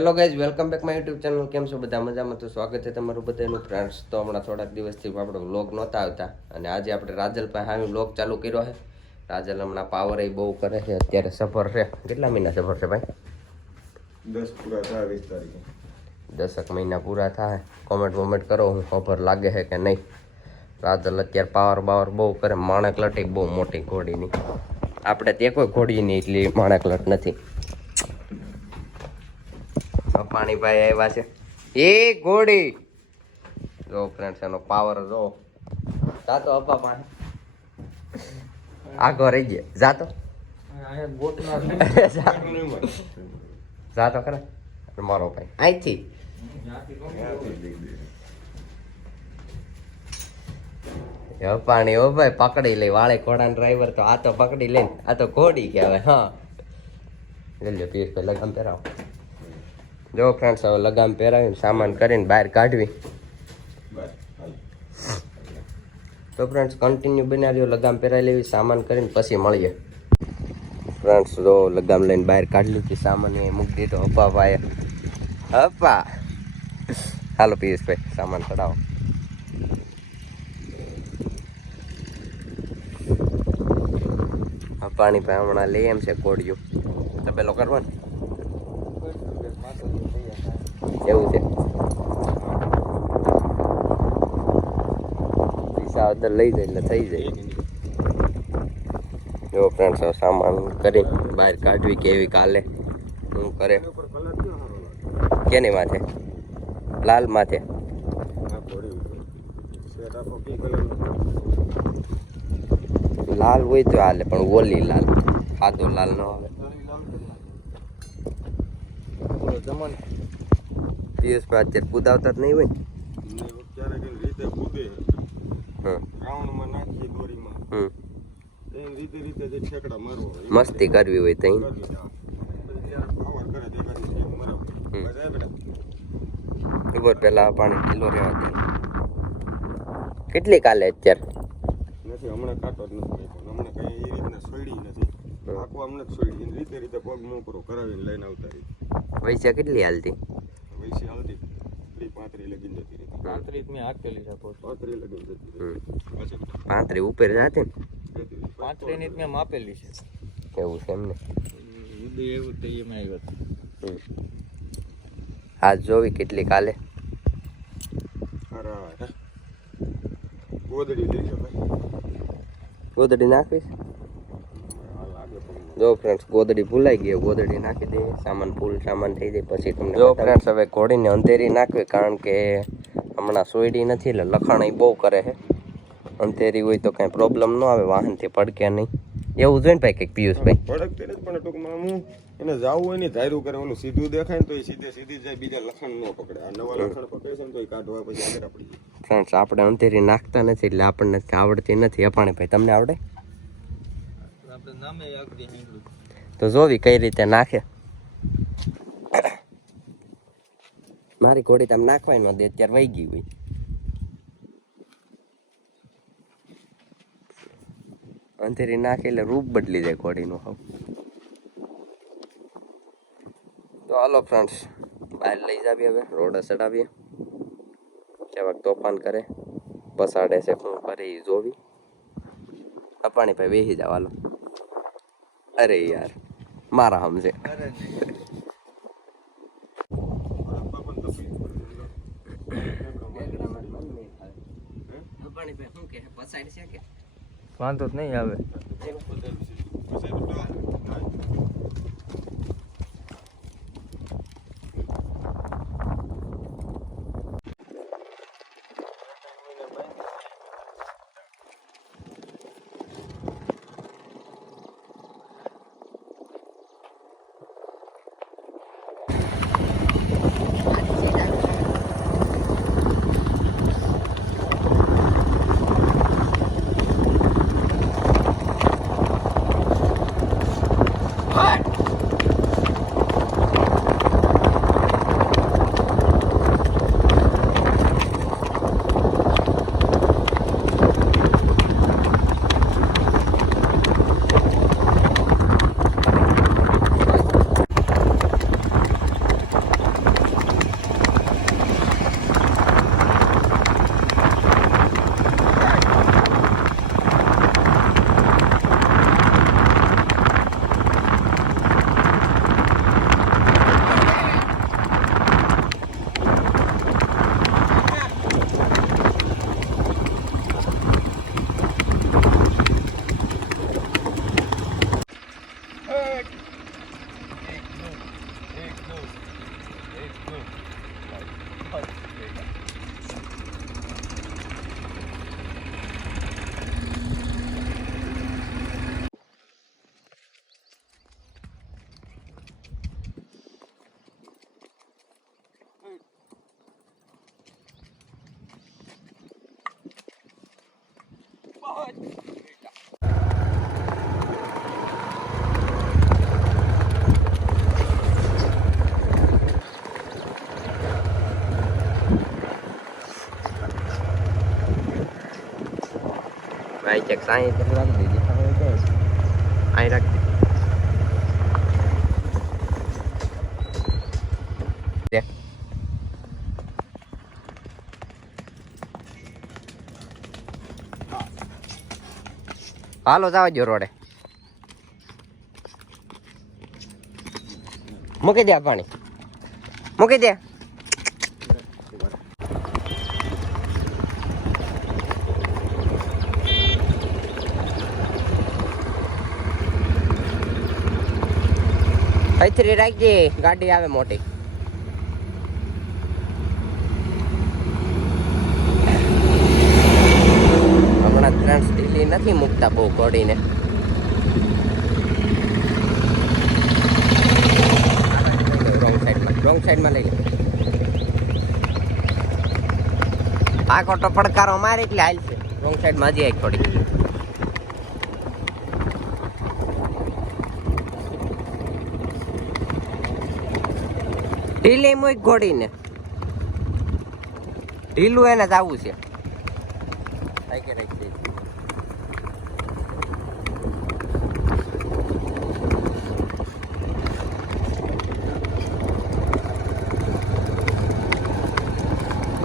Hello guys, welcome back my YouTube channel. કેમ છો બધા? મજામાં? તો સ્વાગત છે તમારું બધાનું. ફ્રેન્ડ્સ, તો હમણાં થોડાક દિવસથી આપણો વ્લોગ નહોતા આવતા અને આજે આપણે રાજલ પાસે આવી વ્લોગ ચાલુ કર્યો છે. રાજલ હમણાં પાવર એ બહુ કરે છે. અત્યારે સફર છે. કેટલા મહિના સફર છે ભાઈ? 10 પૂરા થાય 20 તારીખે. 10 મહિના પૂરા થાય. કોમેન્ટ કરો, હું ખબર લાગે છે કે નહીં. રાજલ અત્યારે પાવર બહુ કરે. માણેક લટી બહુ મોટી ઘોડીની. આપણે તે કોઈ ઘોડીની એટલી માણેક લટ નથી. પાણીભાઈ આવ્યા છે. એ ઘોડી જો ફ્રેન્ડ્સ, એનો પાવર જો. જાતો અપા પાસે આગો રહી ગયા. જાતો જાતો ખરા મારો ભાઈ અહીંથી. પાણી ઓ ભાઈ પકડી લઈ વાળે ઘોડાનો ડ્રાઈવર તો આ તો પકડી લઈને આ તો ઘોડી કહેવાય. હા લઈ લો પીર ભાઈ, લગામ પહેરાવો. જો ફ્રેન્ડ્સ, હવે લગામ પહેરાવીને સામાન કરીને બહાર કાઢવી. તો ફ્રેન્ડ્સ કન્ટિન્યુ બનાવ્યો. લગામ પહેરાવી લેવી, સામાન કરીને પછી મળીએ. ફ્રેન્ડ્સ જો લગામ લઈને બહાર કાઢી લીધી, સામાન એ મૂકી દીધો. અપા ભાઈ અપા હાલો પિયુષભાઈ સામાન ચડાવો. પાણી ભાઈ હમણાં લઈ એમ છે કોડિયું તબેલો કરવાનું એવું છે. પૈસા અંદર લઈ જાય એટલે થઈ જાય. જો ફ્રેન્ડ્સ, સામાન કરી બહાર કાઢવી કેવી કાલે શું કરે. કેની માથે? લાલ માથે. લાલ હોય તો હાલે, પણ ઓલી લાલ, સાદો લાલ ન આવે. પિયુષભાઈ અત્યારે કુદાવતા જ નહીં હોય. મસ્તી કરવી હોય તઈ ખબર. પેલા પાણી કિલો રહેવા દે. કેટલી કાલે અત્યારે? નથી હમણાં કાંટો જ નથી. હમણાં કઈ એ રીતના છોડી નથી. આખું અમને છોડી રીતે પગ મું કરો કરાવીને લઈને આવતા રહી. પૈસા કેટલી હાલતી? વૈસી હાલતી 35 લગીન જતી રહી. 35 મેં આપેલી છે. 35 લગીન જતી રહી. 35 ઉપર જાતી ને? 35 ની મેં માપેલી છે. એવું છે એમને? એવું તો એમાં આવ્યું હતું. આજ જોવી કેટલી કાલે. ગોદડી લઈ લો ભાઈ. ગોદડી નાખવીશ. જો ફ્રેન્ડ્સ, ગોદડી ભૂલાઈ ગઈ. ગોદડી નાખી દે, સામાન ફૂલ સામાન થઈ જાય પછી તમને. જો ફ્રેન્ડ્સ, હવે ઘોડીને અંધેરી નાખવી, કારણ કે હમણાં સોયડી નથી એટલે લખાણ બહુ કરે છે. અંધેરી હોય તો કાંઈ પ્રોબ્લેમ ન આવે, વાહનથી પડકે નહીં. એવું જોઈને ભાઈ કંઈક પિયુષભાઈ પડકતે નથી, પણ ટૂંકમાં હું એને જાવું હોય ને ધાર્યું કરે. ઓલું સીધું દેખાય ને તો એ સીધી જાય, બીજા લખણ ન પકડે. આ નવા લખણ પકડે છે ને તો એ કાઢવા પછી આગળ આપડી. ફ્રેન્ડ્સ, આપણે અંધેરી નાખતા નથી એટલે આપણને આવડતી નથી. અપાણે ભાઈ તમને આવડે? આપણે નામે આગળ નીકળ્યું તો જોવી કઈ રીતે નાખે. મારી ઘોડી તમે નાખવાય ન દે, અત્યારે વહી ગઈ હોય. અંધેરી નાખે એટલે રૂપ બદલી જાય ઘોડીનું. હવે તો હાલો ફ્રેન્ડ્સ, બહાર લઈ જાવી. હવે રોડ ચડાવીએ. કેવાક તોફાન કરે, પસાડે છે, શું કરે એ જોવી. અપાણી ભાઈ બેસી જાવ હાલો. અરે યાર મારા સમજે. વાંધો જ નહીં આવે. ભાઈ ચેક સાઈ પર રાખી દીધી અહીં રાખી દે હાલો જાવ જો રોડે મૂકી દે પાણી મૂકી દે અહીંથી રાખજે ગાડી આવે મોટી હમણાં ફ્રેન્ડ્સ ઢીલી નથી મૂકતા બહુ ઘોડીને રોંગ સાઈડમાં લઈ લે આ ખોટો પડકારો મારે એટલે હાલ છે રોંગ સાઈડમાં હજી એક થોડી ઢીલી મૂક ઘોડીને ઢીલું એને જ આવું છે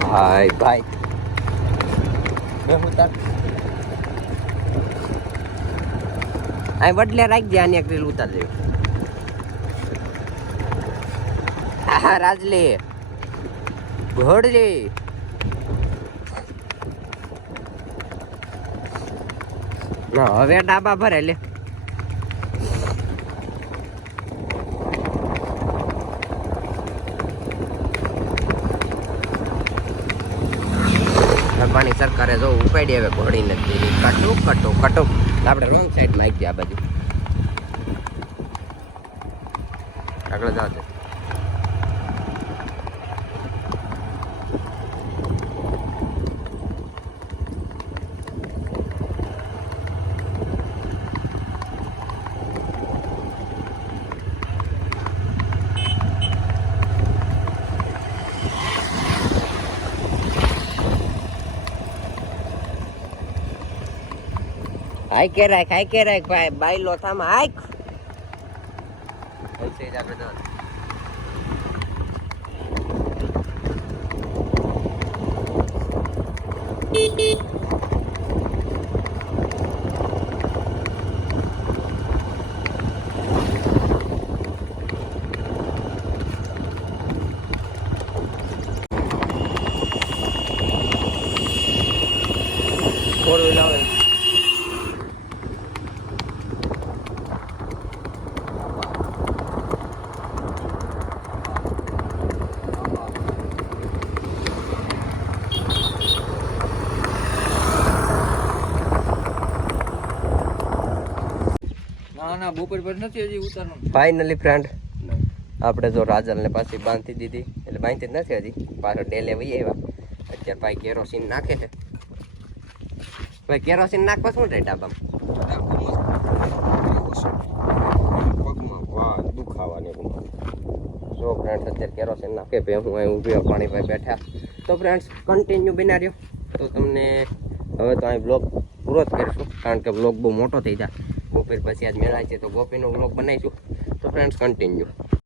હાય ભાઈ અહીં બદલે રાખજે આની એક રીલ ઉતાર દેવી હા રાજલી ઘોડલી ના હવે ડાબા ભરે લે પાણી સરકારે જો ઉપાડી હવે ઘોડી નથી કટુક કટુક કટુક આપણે રોંગ સાઈડમાં આવી ગયા આ બાજુ આગળ જાવ હાઈ કે રાખ ભાઈ બાઈલો થામ હાઈક પૈસે જ આપણે દો ફોર વ્હીલ આવે ના બપોર પર નથી હજી ઉતારવાનું ફાઇનલી ફ્રેન્ડ આપણે જો રાજલને પાછી બાંધી દીધી એટલે બાંધી જ નથી હજી પાછો ડેલે વહી આવ્યા અત્યારે ભાઈ કેરોસીન નાખે છે ભાઈ કેરોસીન નાખવા શું રહે પગમાં વાહ દુખાવાને જો ફ્રેન્ડ્સ અત્યારે કેરોસીન નાખે પે હું અહીં ઊભી પાણી ભાઈ બેઠા તો ફ્રેન્ડ્સ કન્ટિન્યુ બિના રહ્યો તો તમને હવે તો અહીં બ્લોગ પૂરો જ કરીશું કારણ કે બ્લોગ બહુ મોટો થઈ જાય બપોર પછી આજ મેળાય છે તો ગોપીનો બ્લોગ બનાવીશું તો ફ્રેન્ડ્સ કન્ટિન્યુ